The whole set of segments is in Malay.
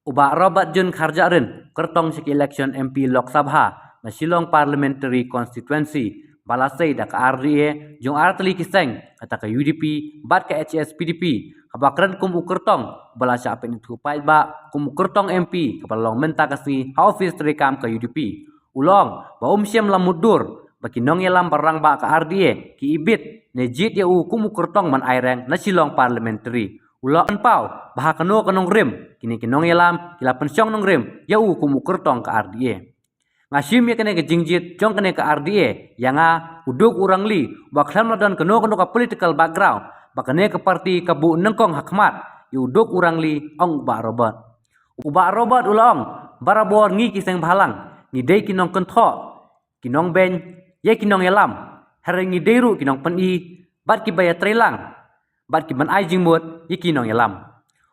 Ubak Robert Jun Kharjarin kertong sik election MP Lok Sabha na Shillong Parliamentary Constituency balasai dak RDA jong artli kiseng kata ke UDP bat ke HS PDP habakran kum ukertong balasa apen itu pai ba kum ukertong MP kapalong menta kasi office rekam ke UDP ulong ba siam lamudur baki nong yelam barang ba ke RDA ki ibit nejit ya kum ukertong man aireng na Shillong Parliamentary ulang pau bah kano kanong rim kini kinong yelam kila pensyong nong rim ya kum ukertong ke RDA ngasim ya kene ke jingjit jong kene ke RDA yang uduk urang li baklam ladan keno ka political background bakane ke parti kabu nengkong hakmat uduk urang li ong ba robot ulang barabor ngi kiseng balang ngi dei kinong kentho kinong ben ye kinong yelam hari ngi deiru kinong peni bat ki baya trelang bat ki ban ai jingmut ye kinong yelam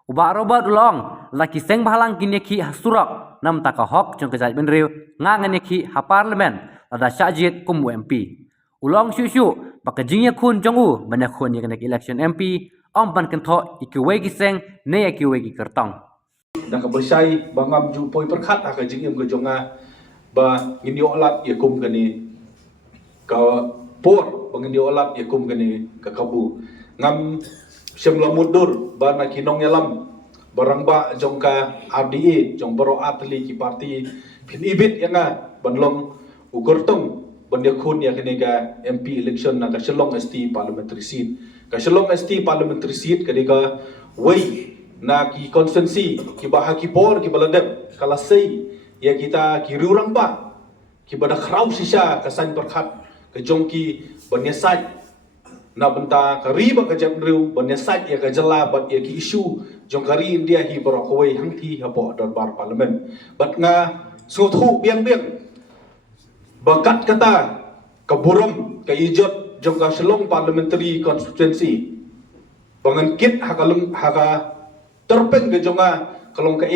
ubak robot ulang laki seng balang kini ki surak nam taka hok jong kejat benriu ngangan ki ha parlimen ada syajit kum MP ulang syusyu bakajingnya kun jongu banyak kun ye kena election MP om ban kentho ikiwe ki seng ne ikiwe ki kertong dak bersai bangam ju poi perkhat ka jingim ke jonga ba ngini olat ye kum kani ka por bangini olat ye kum kani ka kabu ngam semla mudur ba na kinong yalam barang ba jong ka RDA jong baro atli ki parti pin ibit yanga banlong ukurtung bandia khun ya kene ka MP election na ka Shillong ST parliamentary seat ka Shillong ST parliamentary seat ka deka wei na ki constituency ki bahaki por ki baladep kala sei ya kita ki riurang ba ki bada khrau sisa ka san perkhat ka jong ki banya sai na benta kari ba ka jam riu banya sai ya ka jala bat ya ki isu jong kari India hi barokawai hangti hapo darbar parliament bat nga suthu biang bakat kata kaburum ka ijot jong ka Shillong parliamentary constituency pangangkit hakalung haka terpen ke jonga kalong ka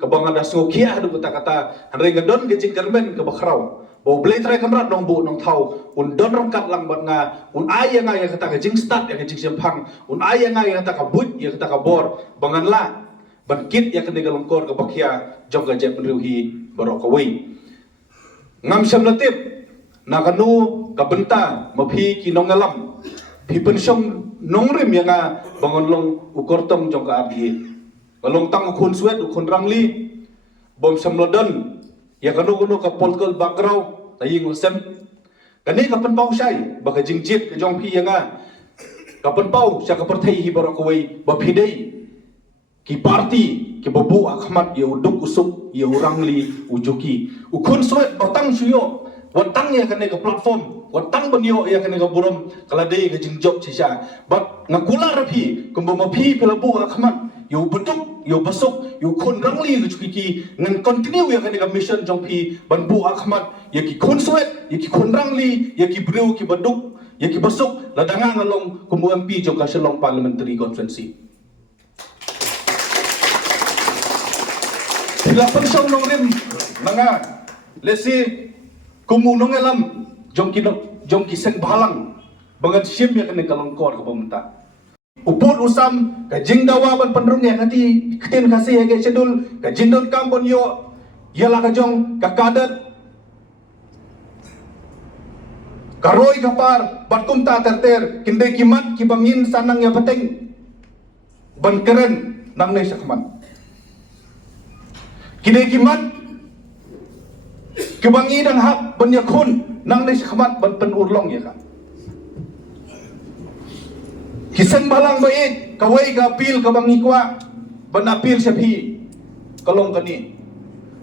ka bangan da sokia hadu kata hanre gadon ke jing kermen ke bakrau bo blay try kamrat nong bu nong thau un don rong kat lang bat nga un aya nga ya kata ka jing start ya ka jing sempang un aya nga ya kata ka but ya kata ka bor bangan la bangkit ya kene galong kor ka bakya jong ka jep riuhi barokawai ngam samlatip na kanu kabenta maphi ki nongalam phi pensyong nongrim yang bangon long ukortong jong ka RDA balong tang ukun suet ukun rangli bom samlodan ya kanu ka political background taying sem kani kapan pau sai baka jingjit ke jong phi yang kapan pau sya ka partai hi barokawai ba phidei ki parti ki babu akhmat ya uduk usuk ya urangli ujuki ukun suet batang suyo watang ya kene ke platform watang banyo ya kene ke burum kala dei ke jingjok sisa bat ngakula rapi kumbo mapi pelabu akhmat yo beduk yo basuk yo kun rangli ke chukiki ngan continue ya kene ke mission jongpi banbu akhmat ya ki kun suet ya ki kun rangli ya ki breu ki beduk ya ki basuk ladanga ngalong kumbo MP jong ka Shillong parliamentary constituency bila pensong nong rim nanga lesi kumunong elam jong kiseng balang bangat sim ya kene kalong kor ka pemerintah uput usam ka jing dawa ban pendrung ya nanti ketin kasih ya ke schedule ka jindon kampon yo yala ka jong ka kadat karoi kapar bat kumta terter kinde kimat ki bangin sanang ya peteng ban keren nang nei sakman kinde kimat kebangi dan hak penyakun nang ni khmat ban penurlong ya kan kiseng balang bait kawai ka apil ka bangi kwa ban apil sepi kalong kani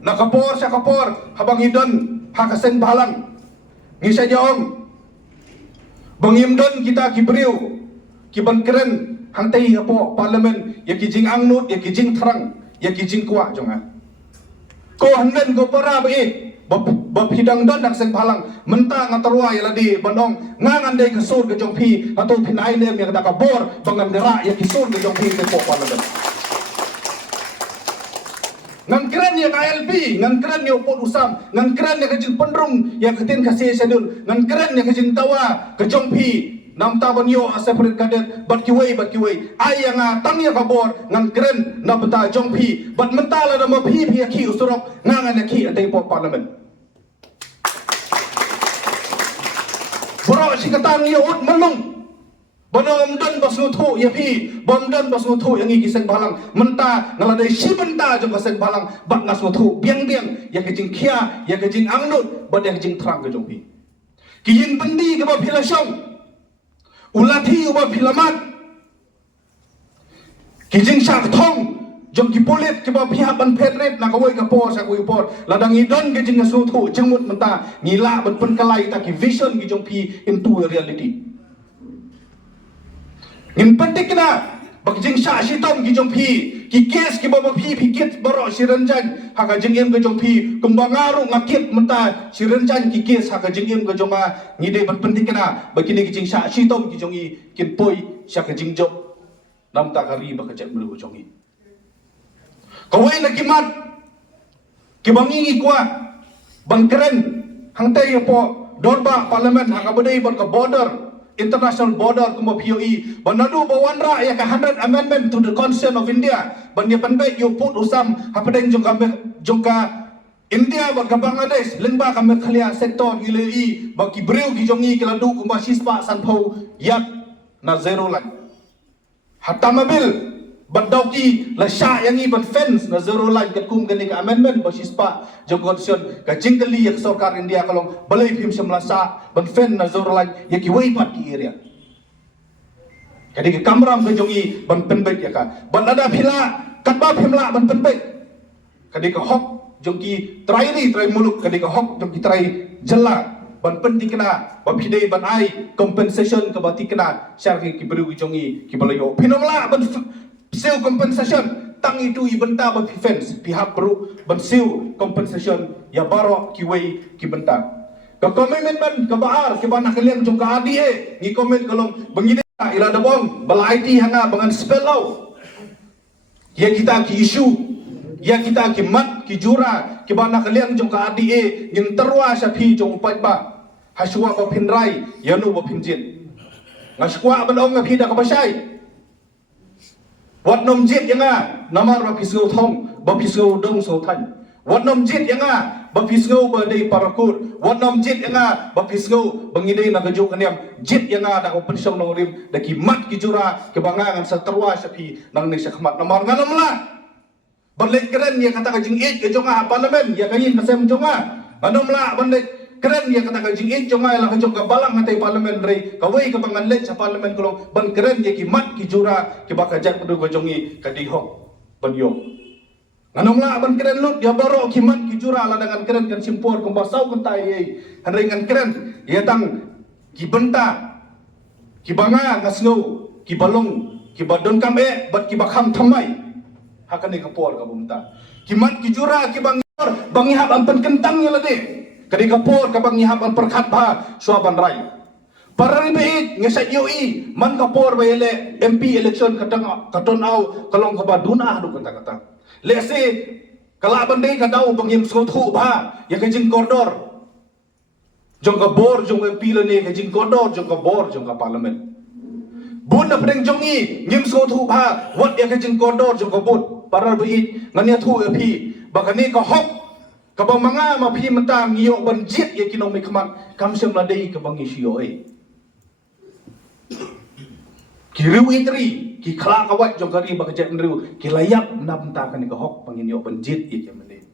nakapor sa kapor habang idon hakaseng balang ngisa jaong bangim don kita kibriu kiban keren hangtai apo parlimen ya kijing angnut ya kijing tharang ya kijing kwa jonga ko hangden ko para bait bab hidang don dak seng palang mentang atarwa ya ladi bandong ngangan dei kesur ke jongpi atau pinai nem yang dak bor bangan gerak ya kisur ke jongpi ke pok parlimen ngan keren ya KLP ngan keren ya pot usam ngan keren ya kejing pendrung ya ketin kasih sedul ngan keren ya kejing tawa ke jongpi nam ta ban yo a separate cadet bat ki wei ai yang tang ya kabor ngan kren na bata jong phi bat mentala na ma phi ki usurok ngangan ki ate po parliament bro si katang yo ut malung banom dan basu thu ya phi bom dan basu thu yang ki seng balang menta ngaladai si menta jong ka seng balang bat ngasu thu biang ya ke jing khia ya ke jing angnut bat ya ke jing trang ke jong phi ki yin bandi ke ba phila shong ulati uba filamat kijing sak thong jom ki polit ki ba pihak ban pedret na kawai ka por sa koi por ladang idon ke jing asu thu jengmut menta ngila ban pen kalai ta ki vision ki jom pi into reality in pentik na bak jing sa si tom ki jom pi ki kes ki ba pi kit baro si renjan ha ka jing em ke jom pi kumbangaru ngakit menta si renjan ki kes ha ka jing em ke jom ngide ban pentik na bakini ki jing sa si tom ki jong i kin poi sa ka jing job nam ta kari ba ka jet melu jong i kawai na kimat ki bangi kwa ban keren hang tai po dorba parliament ha ka badai ban ka border international border kuma POE banadu bawanra ya ka 100 amendment to the constitution of India ban dia panbet yo put usam hapadeng jongka India ba ka Bangladesh lengba ka mekhalia sektor ilei ba ki breu ki jongi keladu kuma sispa sanpho yak na zero line hatamabil bandauki la sha yangi ban fence na zero line kat kum gani ka amendment ba sispa jong constitution ka jingkali yak sarkar India kalong balai phim semlasa ban fence na zero line yaki wei pat ki area kadi ke kamram ke jongi ban penbek ya ka ban ada phila katba phimla ban penbek kadi ke hok jongki trai muluk kadi ke hok jongki trai jella ban pentikna ba phidei ban ai compensation ka batikna syar ki beru jongi ki balayo phinomla ban sale compensation tang itu ibenta ba defense pihak perlu ban sale compensation ya baro ki wei ki benta ka commitment ban ka baar ki ban nakalian jong ka adi ni comment kolong bangide ila dabong bala IT hanga bangan spellau ya kita ki issue ya kita ki mat ki jura ki ban nakalian jong ka adi ngin terwa sa phi jong upai ba haswa ba phinrai yanu ba phinjin ngaswa ban ong phi da ka basai wat nom jit yang namar ba pisau thong ba pisau dong so than wat nom jit yang ba pisau ba dei parakut wat nom jit yang ba pisau bangidei na gajuk kaniam jit yang da ko pensong nong rim da ki mat ki jura ke bangangan sa terwa sa pi nang ne sa khmat namar nganam la balek keren yang kata kajing ke jonga parlimen ya kayin kasem jonga anom la balek keren yang kata kajing jonga la kajong ka balang ngatai parlimen rei kawai ka bangan let sa parlimen kolong ban keren ye ki mat ki jura ki bakajak pedu gojongi ka dihong ban yo nganom la ban keren lut ya baro ki mat ki jura la dengan keren kan simpor ko basau kan tai ye hanrei ngan keren ya tang ki benta ki banga ngasno ki balong ki badon kame bat ki bakham thamai hakane ka por ka bumta ki mat ki jura ki bangi hab ampen kentang ya lade kadi kapor kabang ngihapan perkhat ba suaban rai parari beik ngesat yoi man kapor ba ele MP election katon au kalong ka ba dunah du kata lese kala bandai ka dau bangim skothu ba ya ka jing koridor jong ka bor jong MP le ne ka jing koridor jong ka bor jong ka parliament bun na preng jongi ngim skothu ba wat ya ka jing koridor jong ka bot parar beik ngania thu MP bakani ka hok kabang mga mapi mentang iyo banjit ya kinomi kemat kamsem ladai kabang isyo kiriu itri ki khala kawat jong kari bakajat nriu ki layap nam ta kan ka hok pangin yo banjit ya kemene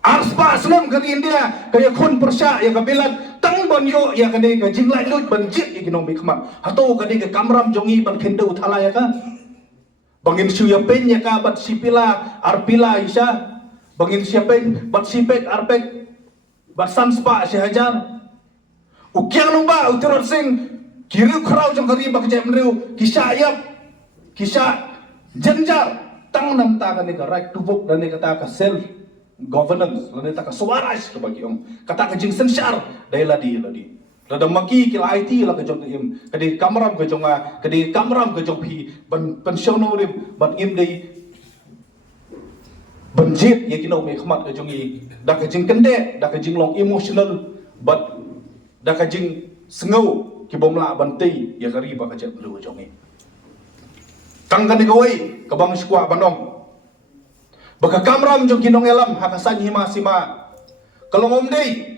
arspa aslam kari India kaya khun persya ya kabilan tang bon yo ya kane ka jinglai lut banjit ya kinomi kemat hato kani ka kamram jongi ban kendo thala ya ka bangin suya pen ya ka bat sipila arpila isa bangin siapeng bat sipek arpek bat sanspa si hajar ukiang lumba uturot sing kiriu krau jong kari bak jam riu kisah ayap kisah jenjar tang nam ta kan ka right to vote dan kata ka self governance dan kata ka swaras ka bagi om kata ka jing sensar dai ladi ladang maki kila IT la ka jong im kadi kamram ka jong kadi kamram ka jong pi ban pensiono rim bat im dei banjit ya kino me khmat ka jongi da ka jing kende da ka jing long emotional but da ka jing sngau ki bomla bantai ya kari ba kajet lu jongi kang kan gawai kabang skwa banong baka kamram jong kinong elam hakasan hima sima kalau ngomdei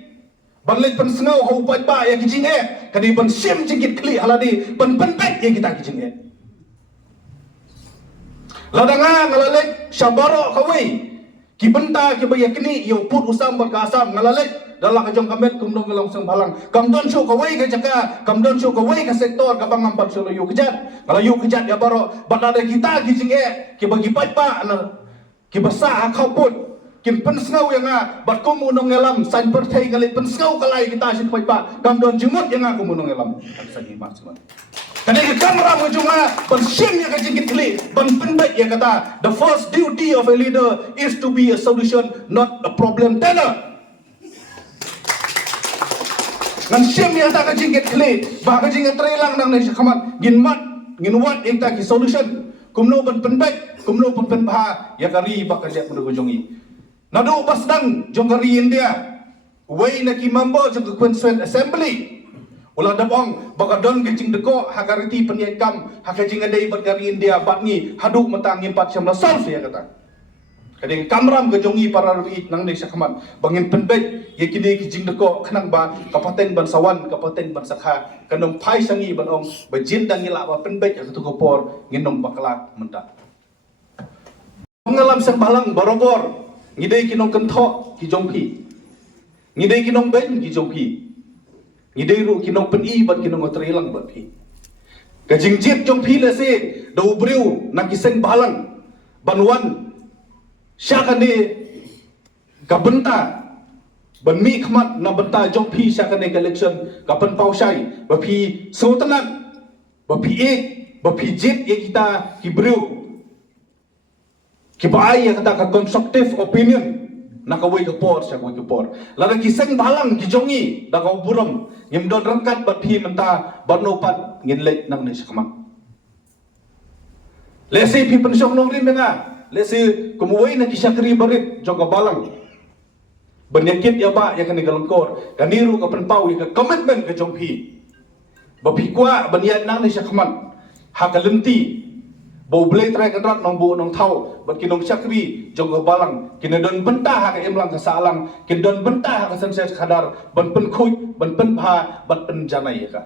banlit pen sengau hau pai ba ya kijing kadi ban sim jingit kli haladi ban penpet ya kita kijing ladanga ngalalek syabaro kawai ki benta ki bayakni yo put usam berkasam ngalalek dalam kajong kamet kumdong ngelong seng balang kamdon show kawai ka jaka kamdon show kawai ka sektor kabang ampat solo yu kejat kalau yu kejat ya baro badada kita kijing ki bagi pai pa ki basa kau put kin pensengau yang bat kumunong ngelam san pertai kali pensengau kalai kita sin pai pa kamdon jumut yang kumunong ngelam san himat semua kani kamera mujunga pensim yang kajingkit kli ban penbaik ya kata the first duty of a leader is to be a solution not a problem teller ngan sim yang tak kajingkit kli bah kajingkit trelang nang nai kamat ginmat ginwat yang tak ki solution kumno ban penbaik kumno ban penbah ya kari bak kerja mendujongi nado basdang jongari India way na ki member jong Constituent Assembly ulah dabong bagadon kecing deko hakariti penyekam hakajing adai bergari India batni haduk metang 4 solve ya kata kadang kamram kejongi para ruit nang desa kamat bangin penbet ye kini kijing deko kenang ba kapaten bansawan kapaten bansakha kanong pai sangi banong bajin dang ila ba penbet ya tu kopor nginom bakla menta ngalam sang balang barobor ngidai kinong kentok ki jongpi ngidai kinong ben ki jongpi ngidai ru kinong peni bat kinong otrilang bat pi kajing jit jongpi le se do briu na kiseng balang banwan syakane kabenta banmi khmat na benta jongpi syakane election kapan pausai bapi sotanan bapi bapi jit ye kita ki briu kibai yang kata ka constructive opinion nak kawai ke por sia kawai ke por lada kiseng balang kijongi da kau buram ngim don rangkat bat phi menta barnopat ngin lek nang ne sakma lesi phi pensong nong rim menga lesi kumuwai na kisakri barit joga balang benyakit ya ba ya kan galongkor kaniru ka penpau ya ka commitment ke jongpi bapi kwa banyan nang ne sakma hakalenti bau blade try kan nong bu nong thau bat kinong sakri jong balang kinadon bentah ka emlang ka salang kinadon bentah ka senses khadar ban pen khui ban pen pha bat pen janai ka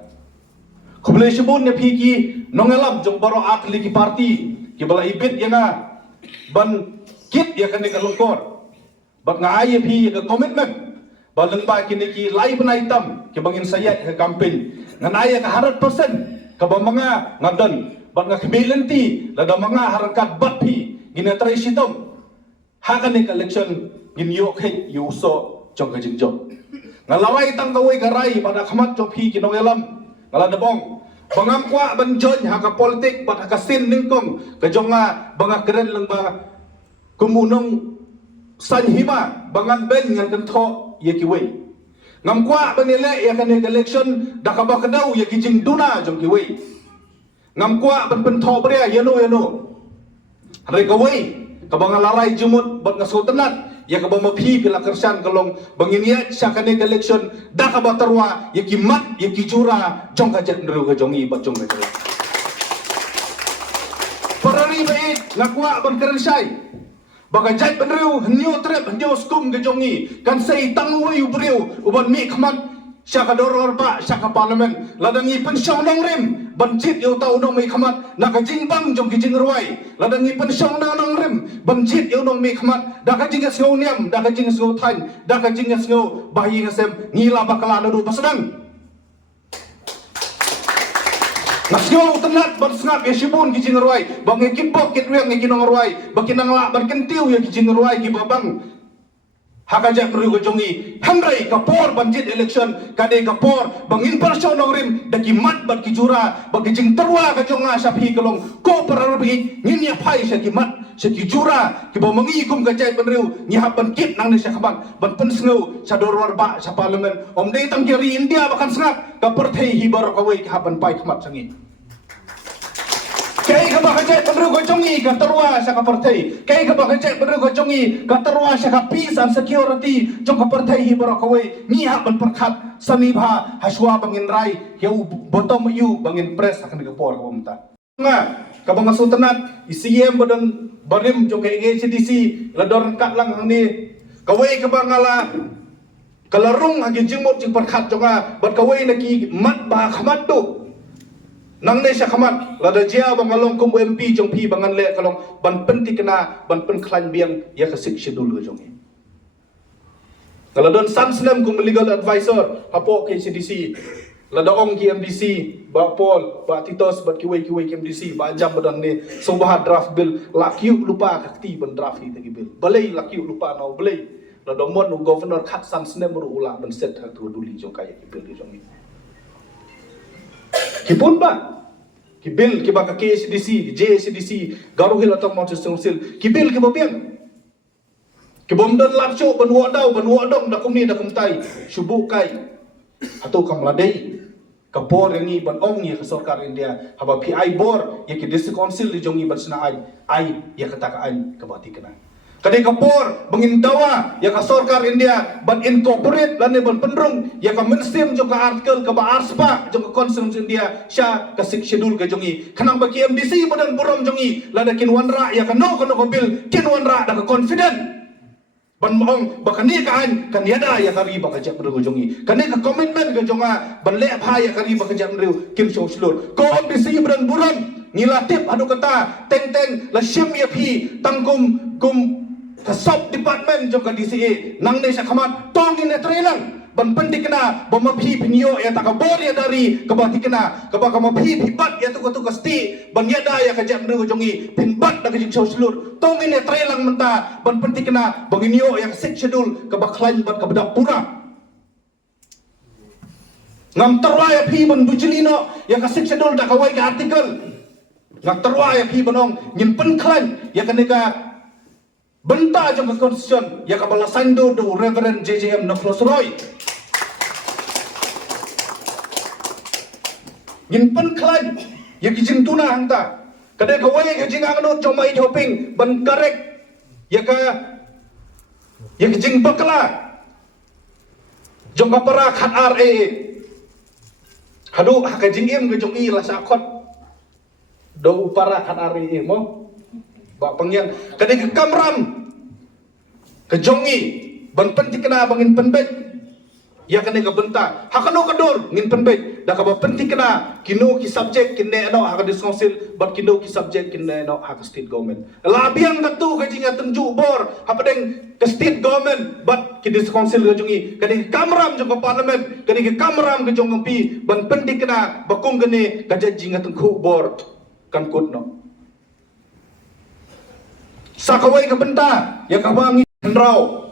khuble shibun ne phiki nong elam jong baro akli ki party ki bala ibit yanga ban kit ya kan kalongkor bat ngai phi ka commitment balang ba kini ki lai benai tam ki bangin sayat ka campaign nganai ka 100% ka bamanga ngadan bat nga kabilinti lada mga harakat batpi ginatray sitom hakan ni election ginyo kay yuso jong kajingjo ngalaray tang kaway garay pada kamat jong pi kinongelam ngaladabong bangam kwa banjon haka politik bat haka sin ningkong kajong nga banga keren lang ba kumunong sanhima bangan ben ngan kento yekiway ngam kwa banile ya kan election dakabakadaw yakijing duna jong kiway ngam kwa ban tho bria yano re kawai kabang larai jumut bat ngasultanat ya kabang maphi pila kersan kalong banginia syakane election da ka batarwa ya kimat ya kijura jong kajat ndru ka jongi bat jong kajat parari bai ngakwa ban kerensai bagajat bandru hnyo trep hnyo skum ka jongi kan sei tangwai ubriu uban mi khmat syaka doror pa syaka parlimen ladangi pensyong nong rim banjit yo tau nong mi khamat na kajing bang jong kijing ruai ladangi pensyong nong rim banjit yo nong mi khamat da kajing sngau niam da kajing sngau than da kajing sngau bayi ngasem ngila bakala nadu pasadang nasngau tenat ban sngap ya shibun kijing ruai bang ekipok kit riang ngikinong ruai bakinang la ban kentiu ya kijing ruai ki babang hakajak meru jongi hamrai kapor banjit election kade kapor bangin persyo nong rim daki mat bat kijura bagi jing terwa ka jonga sapi kelong ko pararbi ngin ya pai sa kimat sa kijura ki bo mangi kum ka jai penriu nyiap ban kit nang ne sa kaban ban pen sngau sa dorwar ba sa parlimen om dei tang kiri India bakan sngap ka perthei hibar ka wei hapan pai khamat sangi Kay ka ba kajay penru ko jongi ka terwa sa ka partai. Kay ka ba kajay penru ko jongi ka terwa sa ka peace and security jong ka partai hi bara kawai ni ha ban perkhat sani bha haswa bangin rai hiu bottom yu bangin press akan digapor ka pamta. Nga ka bang sultanat ICM badan barim jong ka ACDC lador kat lang ni kawai ka ba ngala kalarung hagi jimut jing perkhat jonga bat kawai naki mat ba khamat tu nang ne sya khamat lada jia bang along kum MP jong pi bangan le kalong ban penti kena ban pen klan biang ya ka sik schedule jong ni kalau don sanslam kum legal advisor apo ke CDC lada ong ki MDC ba Paul ba Titos ba kiwai MDC ba jam badan ni subah draft bill lakiu lupa kakti ban draft ni bill balai lakiu lupa no balai lada mon governor khat sanslam ru ula ban set ha tu duli jong kaya ki bill jong ni kipun ba kibil kiba ka KCDC JCDC garuhil atau mau sungsil kibil kiba biang kibom dan lapso benua dong dakum ni dakum tai subuh kai atau kam ladai kapor ni ban ong ya ke sarkar India haba PI bor ya ke district council di jongi ban sna ai ya kata ka ai kabati kena kadai kapor bangin dawa ya ka sarkar India ban incorporate lan ban pendrung ya ka menstim jong ka artikel ka ba arspa jong ka constitution India sya ka sik schedule ka jongi kanang bagi MDC badan buram jongi lada kin wanra ya ka no ka bil kin wanra da ka confident ban maong bakani ka an kan yada ya ka riba ka jak bru jongi kanai ka commitment ka jonga ban le pha ya ka riba ka jak bru kin so slur ko MDC badan buram ngilatip adu kata teng la shim ya pi tangkum kum kasop department jong ka DCA nang ne sa khamat tong in trailang ban pendi kena bamapi pinyo ya takabor ya dari kabati kena kabaka mapi pibat ya tu ka sti ban yada ya ka jam ru jongi pinbat da ka jing seluruh tong in trailang menta ban pendi kena banginyo ya sik schedule kabaklan bat ka bedak pura ngam terwa ya pi ban bujlino ya ka sik schedule da ka wai ka artikel ngam terwa ya pi banong ngin pen klan ya ka benta jong ka constitution ya ka balasando do Reverend JJM Noklos Roy ngin pen klan ya ki jing tuna hangta kadai ka wai ka jing angno jong mai hoping ban karek ya ki jing bakla jong ka para khat RA hadu ha ka jing em ka jong i la sa khot do para khat RA mo ba pangyang kadai ka kamram ke jongi ban penti kena bangin penbet ya kena ka benta hakano kador ngin penbet da ka ba penti kena kino ki subject kinne no ha ka disconsil but kino ki subject kinne no ha ka state government labiang ka tu ka jinga tunjuk bor ha padeng ke state government but ki disconsil ka jongi kadai kamram jong ka parliament kadai ka kamram ka jong pi ban penti kena bakung kene ka jinga tengku bor kan kut no sakawai ka benta ya ka bangi rau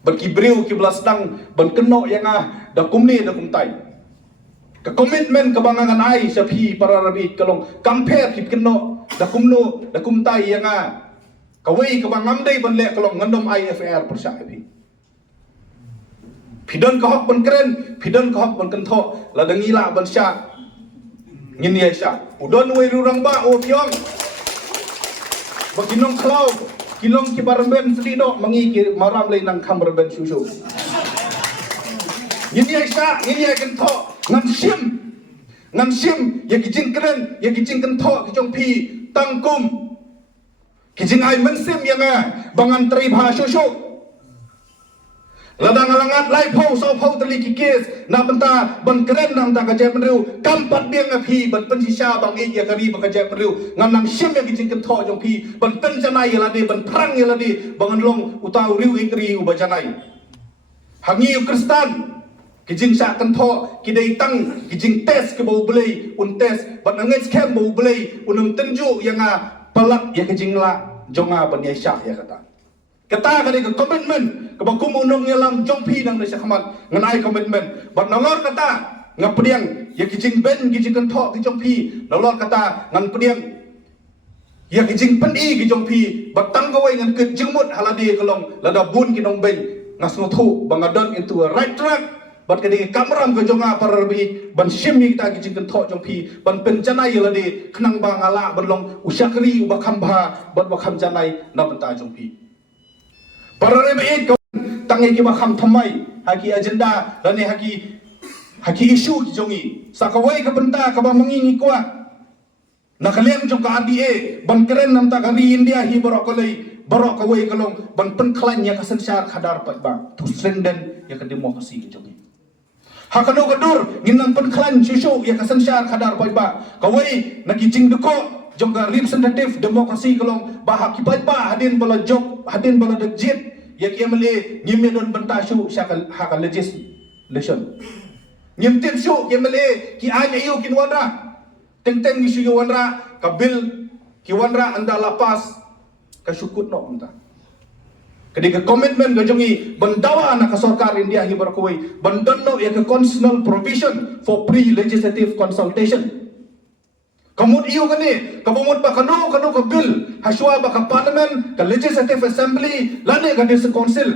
berkibriu kiblas dang ban keno yang da kumni da kumtai ka commitment ka bangangan ai sa phi para rabi kalong compare kip keno da kumno da kumtai yang kawai ka bangam dei ban le kalong ngandom IFR persa phi pidon ka hok ban keren pidon ka hok ban kentho la dangila ban sya ngin ya sya udon wei rurang ba o piong baginong klau kilong kibarben slido mangi ki maram le nang kamberben susu yini aisa yini akan tho ngan sim ya kijing keren ya kijing kan tho kijong pi tangkum kijing ai mensim yang bangan tri bha susu ladang alangat lai phau so phau tali kikes na benta ban keren nang ta ka jai menriu kampat biang api ban pensisa bang ik ya kari ba ka jai menriu ngam nang sim ya kijing kan tho jong pi ban pen janai ya ladi ban perang ya ladi bangan long utau riu ikri u ba janai hangi kristan kijing sa kan tho kidai tang kijing test ke bau belai un test ban angets kem bau belai unum tenju yang palak ya kijing la jonga ban ya syak ya kata kata kali ke komitmen ke bakum unong ngelam jongpi nang nesa khamat nganai komitmen bat nalor kata ngapdiang ya kijing ben kijing kan tho ki jongpi nalor kata ngan pdiang ya kijing peni ki jongpi bat tang gawai ngan ke jengmut haladi kalong lada bun ki nong ben ngas ngothu bangadon into a right track bat kadi kamram ke jonga pararbi ban shimi kita ki jingkan tho jong pi ban pen janai lade khnang ba ngala balong usyakri ubakam ba bat bakam janai na banta jong pi pararbi tangi ki bakam thamai haki agenda lane haki isu ki jongi sakawai ka banta ka ba mangingi kwa nakaliang jong ka RDA ban keren nam ta kari India hi barokalai barok kawai kalong ban penklan ya kasensyar khadar pat ba to strengthen ya ka demokrasi ki jongi hakano kadur nginang penklan susu ya kasensyar khadar pat ba kawai nakijing deko jong ka representative demokrasi kalong ba haki pat ba hadin bala job hadin bala dejit ya kiamale ngimedon bantasu syakal hakal legislation ngimtin su kiamale ki anya yu kinwara teng-teng isu yuwanra kabil kiwanra anda lapas kasyukut no anta kadi ke komitmen gajongi bandawa na ka sarkar India hi barkoi bandanno ya ke constitutional provision for pre-legislative consultation kamut iyo kani kabumut ba kanu ka bill haswa ba ka parliament ka legislative assembly lane ka dis council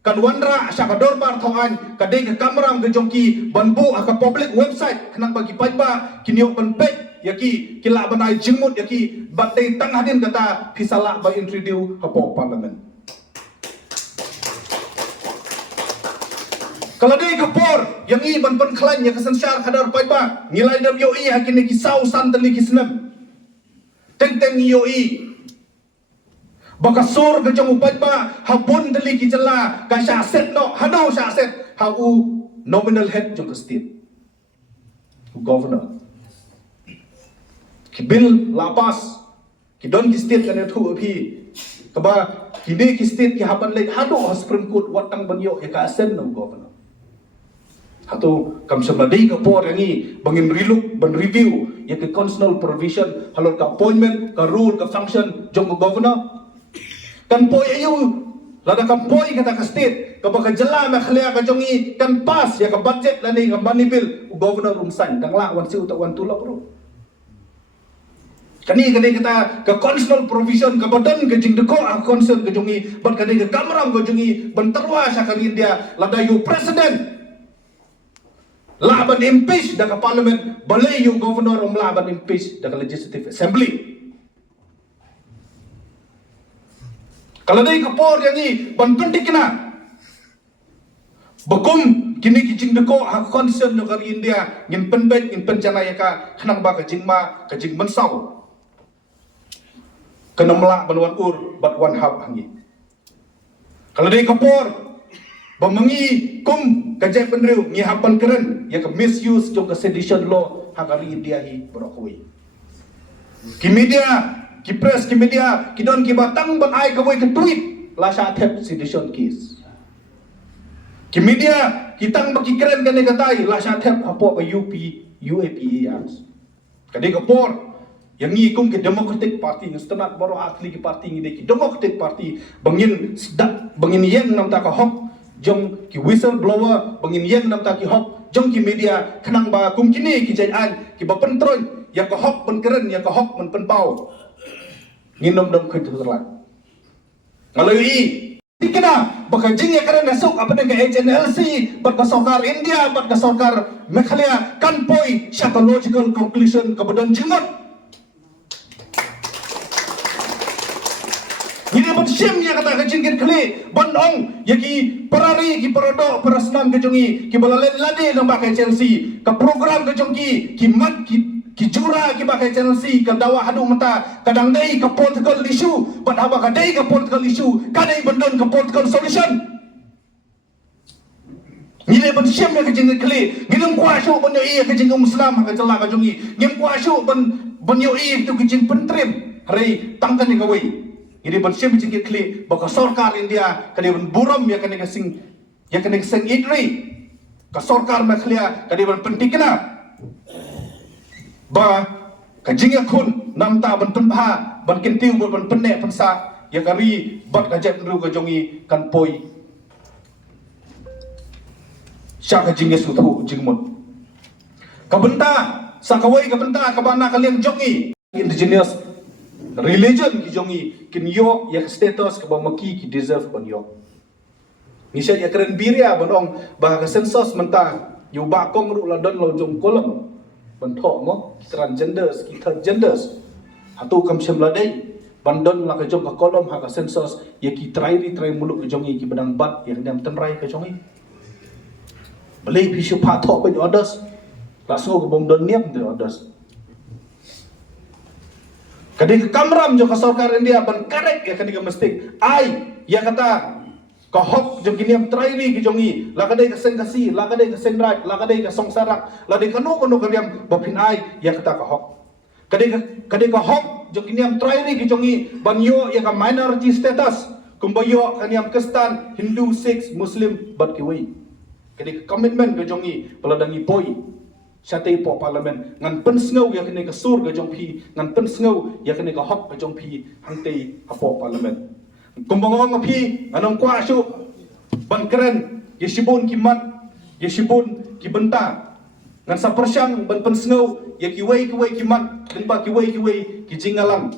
kan wanra sya ka dorbar thoan kadi ke kamram gajongki banbu ka public website kanang bagi pajba kinyo penpek yaki kila banai jingmut yaki batai tang hadin kata pisala ba introduce hapo parliament kalau dia kapor yang i ban klan ya kasensyar kadar paiba ngilai dam yo i hakini kisau santali kisnam teng yo i bakasur ke jong paiba habun dali kijala ka syaset no hado syaset hau nominal head jong state governor bil lapas ki don ki state kan thu api kaba kini ki state ki haban lek hado supreme court watang banyo ya ka sen no governor hatu kam sabladai ka por yangi bangin riluk ban review ya ke constitutional provision halor ka appointment ka rule ka function jong governor kan poy ayu lada kan poy kata ka state ka baka jala ma khlia ka jongi kan pas ya ka budget lani ka money bill governor rumsan dang la wan siu ta wan tulak ro kani kita ke constitutional provision ke badan ke jing deko a concern ke jongi ban kani ke kamram ke jongi ban terwa sakali India lada yu president laban impeach da ka parliament balai yu governor laban impeach da ka legislative assembly kalau dai ka por yangi ban pentik kena bakum kini ki jing deko a concern no kali India ngin penbet ngin pencana ya ka khnang ba ka jing ma ka jing mensau kena melak banuan ur bat wan hab hangi kalau dia kapor bamangi kum kajai penriu ngi hapan keren ya ke misuse jong ke sedition law hakari India hi berokoi ki media ki press ki media ki don ki batang ban ai ka boy ke tweet la sha thep sedition case ki media ki tang baki keren kan katai la sha thep hapo ka UAPAs kadi kapor yang ni kum ke Democratic Party ngestenat baru atli ke parti ni ki Democratic Party bangin sedak bangin yang nam ta ka hok jong ki whistleblower bangin yang nam ta ki hok jong ki media khnang ba kum kini ki jayan ki ba pentron ya ka hok pen keren ya ka hok men pen pau nginom dom khoi tu terlan ngaloi kena baka jing ya keren nasuk apa dengan HNLC bat ka sarkar India bat ka sarkar Meghalaya kan poi psychological conclusion kemudian jingot ini bat sim ya kata kejingkin kali bandong ya ki parari ki parodo parasnam ke jongi ki balalen lade nang bakai Chelsea ke program ke jongi ki mat ki jura ki bakai Chelsea ke dawa hadu mata kadang dai ke political issue bat haba kadai ke political issue kadai bandon ke political solution ini bat sim ya kejingkin kali ngim kuasu banyo iya kejingkin Muslim ka jala ka jongi ngim kuasu banyo iya tu kejing pentrim hari tangkan ni kawai ini bersih bijik kli baka sarkar India kadi ben buram ya kani kasing idri ka sarkar Meghalaya kadi ben pentikna ba kajing kun namta ben penbha ben kintiu ben penek pensa ya kari bat kajat ru ka jongi kan poi sya kajing sutu jingmut kabenta sakawai kabenta kabana kalian jongi indigenous religion ki jongi kin yo ya status ke bamaki ki deserve ban yo Ni saya keren biria banong bah sensus mentah yu ba kong ru ladon lo jong kolom bentok mo transgenders kita genders atu kam sem ladai bandon la ka jong ka kolom ha ka sensus ye ki trai muluk ka jong ki benang bat yang dam tenrai ka jong beli pisu pa tho ba odas laso ka bom don niam de odas kadang kamram jo ka sarkar India ban karek ya kadang mesti ai ya kata ka hok jo giniam trairi ki jongi la kadai ka sengkasi la kadai ka sengrai la kadai ka songsarak la de kanu kaniam bapin ai ya kata ka hok kadai ka hok jo giniam trairi ki jongi ban yo ya ka minority status kumbayo kaniam Kristan Hindu Sikh Muslim bat ki wei kadai ka commitment ka jongi peladangi poi Syatay po parlimen ngan pensngau ya kene ka sur ka jong phi ngan pensngau ya kene ka hok ka jong phi hangtei apo parlimen kumbangong phi anong kwa syu ban keren ye sibun ki mat ye sibun ki benta ngan sa persyang ban pensngau ya ki wei ki mat den ba ki wei ki jingalang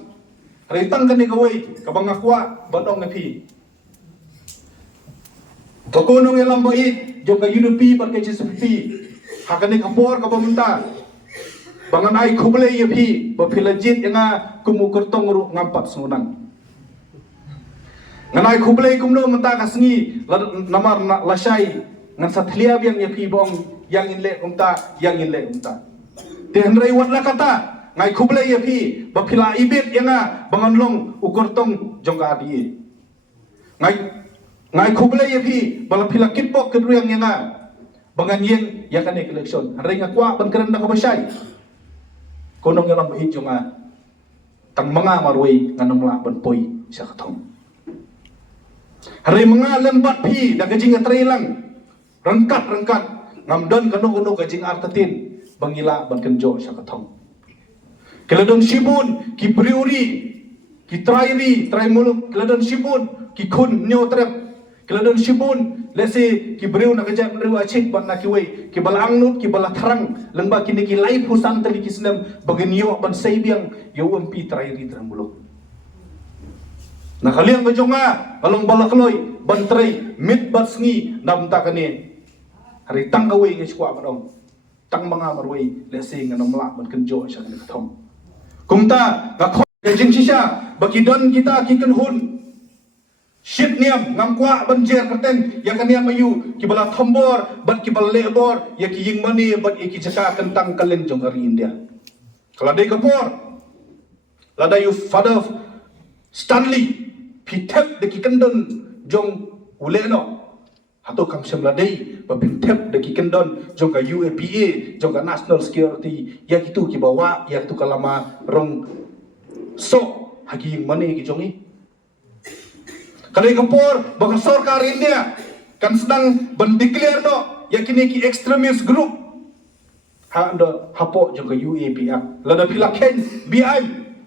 retang kene ka wei ka bangakwa banong phi Kokonong elam bait jong ka UNP ban ka JSP hakane kapor ka pamunta bangan ai khuble ye phi ba philajit nga kumu kertong ru ngampat sunang nganai khuble kumno menta ka sngi namar lasai ngan sathlia biang ye phi bong yang inle umta te hendrai wat la kata ngai khuble ye phi ba phila ibit nga bangan long ukurtong jongka die ngai khuble ye phi bala phila kitpok kedriang nga bangan yang ya kan election hari ngakwa ban keren na kabasay kunong yang bahit yung tang mga marway nganong la ban poy sa katong hari mga lembat pi da gajing atrilang rengkat ngamdon kanu gajing artatin bangila ban kenjo sa katong keladon sibun ki priuri ki trai muluk keladon sibun ki kun nyotrep keladon sibun lesi ki breu na kajak breu acik ban na kiwei ki balang nut ki bala tharang lengba kini ki lai pusan tali ki senam bagenio ban saibiang yo umpi trairi trambulok na kaliang bajonga balong balakloi ban trai mit bat sngi nam ta kane hari tang awei ngi skwa badong tang manga marwei lesi nganom la ban kenjo sya ni kathom kumta ka kho jing sisa bagi don kita ki kenhun Ship niam ngamkwa banjer kerten ya kaniam ayu kibala thambor bat kibala lebor ya ki ying mani bat iki jaka kentang kalen jong hari India kaladai kapor ladai father Stanley pitep de ki kendon jong uleno hato kam sem ladai ba pitep de ki kendon jong ka UAPA jong ka national security ya kitu ki bawa ya tu kalama rong so hagi ying mani ki jongi Kalai kapor baka sarkar India kan sedang mendeklar no yakini ki extremist group ha ando hapo juga UAPA lada pilaken BI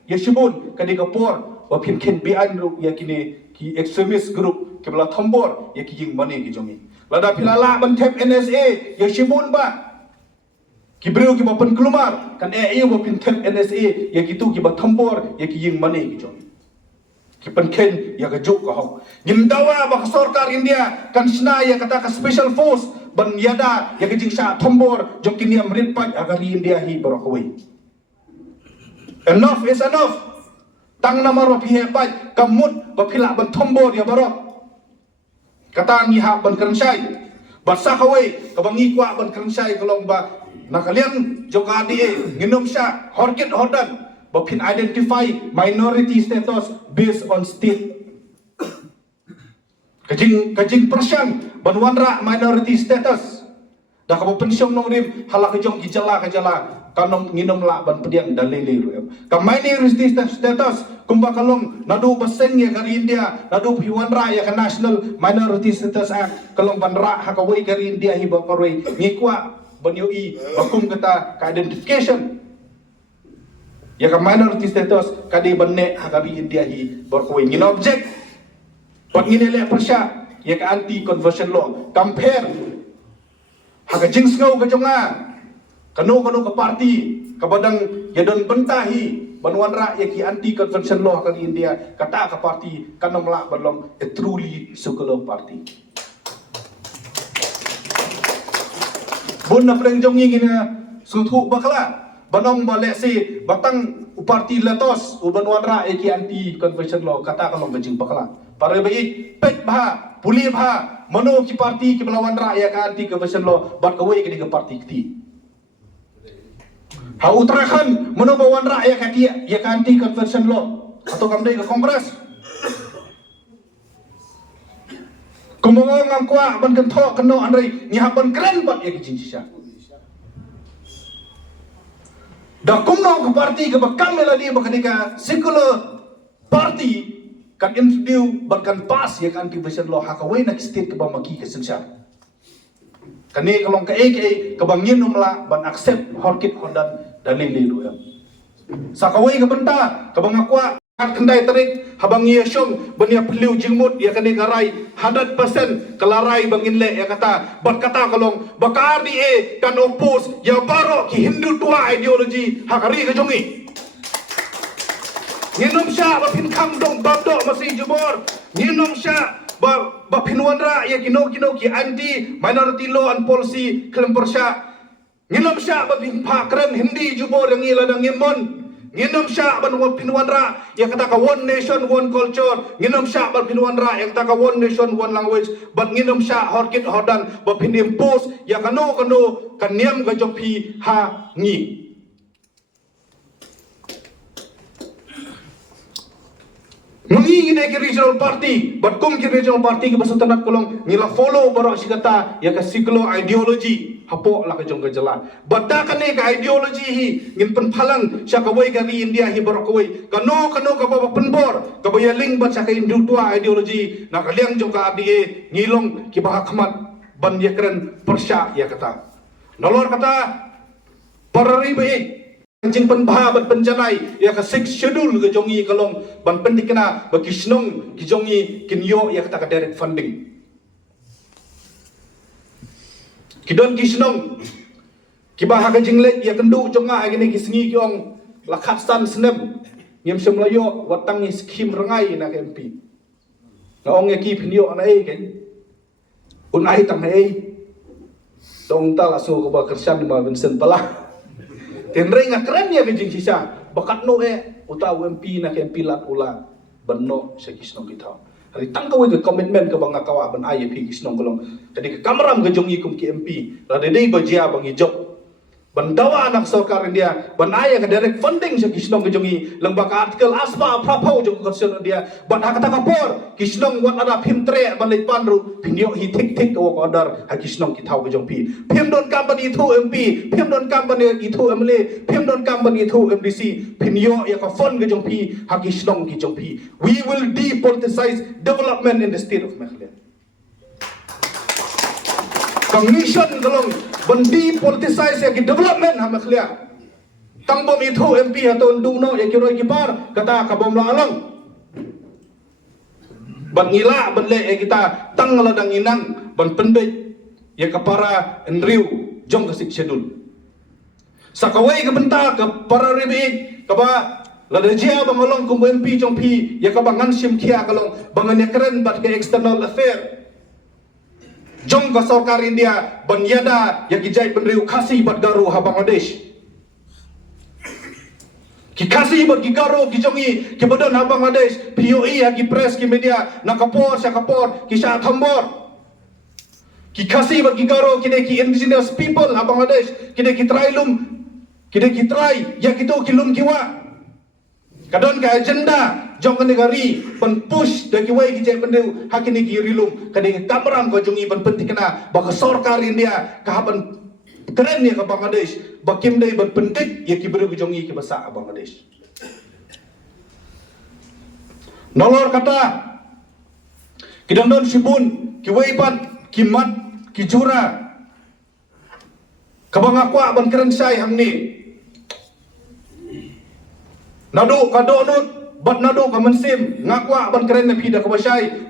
ya shibun kalai kapor wa pinken BI ro yakini ki extremist group ke bala thambor ya ki jing mani ki jongi lada pilala ban tep NSA ya shibun ba ki breu ki bapan kelumar kan EU ba pin tep NSA ya kitu ki ba thambor ya ki jing mani ki jongi Kipenken ya gajuk kau. Gindawa baka sarkar India kan sna ya kata ka special force ban yada ya gajing sa tombor jong kini amrit pat agari India hi barakawai. Enough is enough. Tang nama ro pihe pat kamut bapila ban tombor ya barak. Kata ni ha ban kerensai. Basa kawai kabangi kwa ban kerensai kalong ba nakalian jogadi nginom sya horkit hordan Bapin identify minority status based on state. Kajing persyang banwanra minority status. Dah kamu pensiun nong rim halak kejong kijala kanong nginom la ban pediang dalili ru. Ka minority status kumba kalong nadu baseng ya kari India nadu piwanra ya ka national minority status act kalong banra hakawai kari India hi bakaroi ngikwa banyoi bakum kata ka identification ya ka minority status kadi benne hakari India hi berkuing in object pat nginele persya ya ka anti conversion law compare haka jingsngau ka jonga kanu ka party kabadang yadon bentahi banwanra ya ki anti conversion law hakari India kata ka party kanom la balong a truly secular party bun na preng jongi gina sutu bakla banong balesi batang uparti letos uban wanra eki anti convention law kata kalau gajing bakla para baik pek bah puli bah mano ki parti ki melawan rakyat ka anti convention law bat kawai ke ke parti kiti ha Uttarakhand mano bawan rakyat ka dia ya ka anti convention law atau kamdai ke kongres kumongong ang kwa ban kan thok kano anrai nyaban keren bat ya kijing sisa da kumno ke parti ke bakam meladi bakadika sekular parti kan introduce bahkan pas ya kan anti-convention law hakawai nak state ke bamaki ke sensya kani kalong ke bangin umla ban accept horkit hodan dalil lidu ya sakawai ke benta ke bangakwa kat kendai tarik habang ia syong bania peliu jingmut ya kani garai 100% kelarai bangin le ya kata bat kata kalong bakar di kan oppose ya baro ki hindu tua ideologi hakari ke jongi Nginom siya bapin kamdong babdo masih jubor. Nginom siya bapin wanra ya kino ki anti minority law and policy kelempar siya. Nginom siya bapin pakren hindi jubor yang ila dang ngimon. Nginom siya bapin wanra ya kata ka one nation one culture. Nginom siya bapin wanra yang kata ka one nation one language. But nginom siya horkit hodan bapin impose ya kano kaniam gajopi ha ngi. Mengingin ke regional party, berkum ke regional party ke pasal tanak kolong ngila follow baru si kata ya ke siglo ideologi hapok lah ke jong ke jalan. Batakan ke ideologi hi ngin penpalang siya kawai kari India hi baru kawai kano ke bapa penbor ke bayaling bat siya ke Hindu tua ideologi nak kaliang jong ke abdi ngilong ki bahakmat ban ya keren persya ya kata. Nolor kata para ribe Anjing penbahabat penjanai ya ke 6 schedule ke jongi kalong ban pendikna bagi snong ki jongi kinyo ya kata ka direct funding kidon ki snong ki bahag jinglek ya kendu jonga agini ki sngi ki ong lakat stan snem nyem semlayo watang ni skim rengai na MP na ong ki pinyo ana ken unai tang dong ta la so ko ba kersan ma Vincent pala tenreng keren ya bijing sisa bakat no uta UMP na MP lat ula benno sa kisno kita hari tangkaw ke komitmen ke bang kawa ban IEP kisno kolong jadi ke kameram ke jongi kum ki MP la dei bajia bang job bandawa anak sarkar India ban aya ke direct funding sa kisno ke jongi lang baka artikel aspa prapau jong konsen dia ban kata kapor kisno wat ada pimtre ban leit panru pinyo hi tik o order ha kisno kita ke jongpi pim don company itu MP pim don company itu MLA pim don company itu MDC pinyo ya ka fund ke jongpi ha kisno ki jongpi we will depoliticize development in the state of Meghalaya commission kalong bandi politicize ya ki development ha Meghalaya tangbom itu MP atau ndungno ya kiroi kipar kata kabom la alang ban ngila ban le ya kita tang ladang inang ban pendek ya kapara enriu jong kasik schedule sakawai ke benta ke para ribi kaba lada jia bangolong kum MP jong pi ya kabangan sim kia kalong bangan ya keren bat ke external affair jong ka sarkar India banyada ya kijai penriu kasih bat garu ha Bangladesh ki kasih bat ki garu ki jongi ki bodon ha Bangladesh POE ha ki press ki media nakapor sa kapor ki sa thambor ki kasih bat ki garu ki ki indigenous people ha Bangladesh ki try lum ki try ya kitu ki lum kiwa kadon ka agenda jong kan negari pen push dari wai ki jai pendu hakini ki rilum kani kamram ko jongi ban pentikna baka sarkar India ka ban keren ya ka Bangladesh bakim dai ban pentik ya ki beru jongi ki basa Bangladesh nolor kata kidandon sibun ki wai pat ki mat ki jura kabangakwa ban keren sai hamni nadu kadonut bat nadu ka mensim ngakwa ban keren na pida ka basay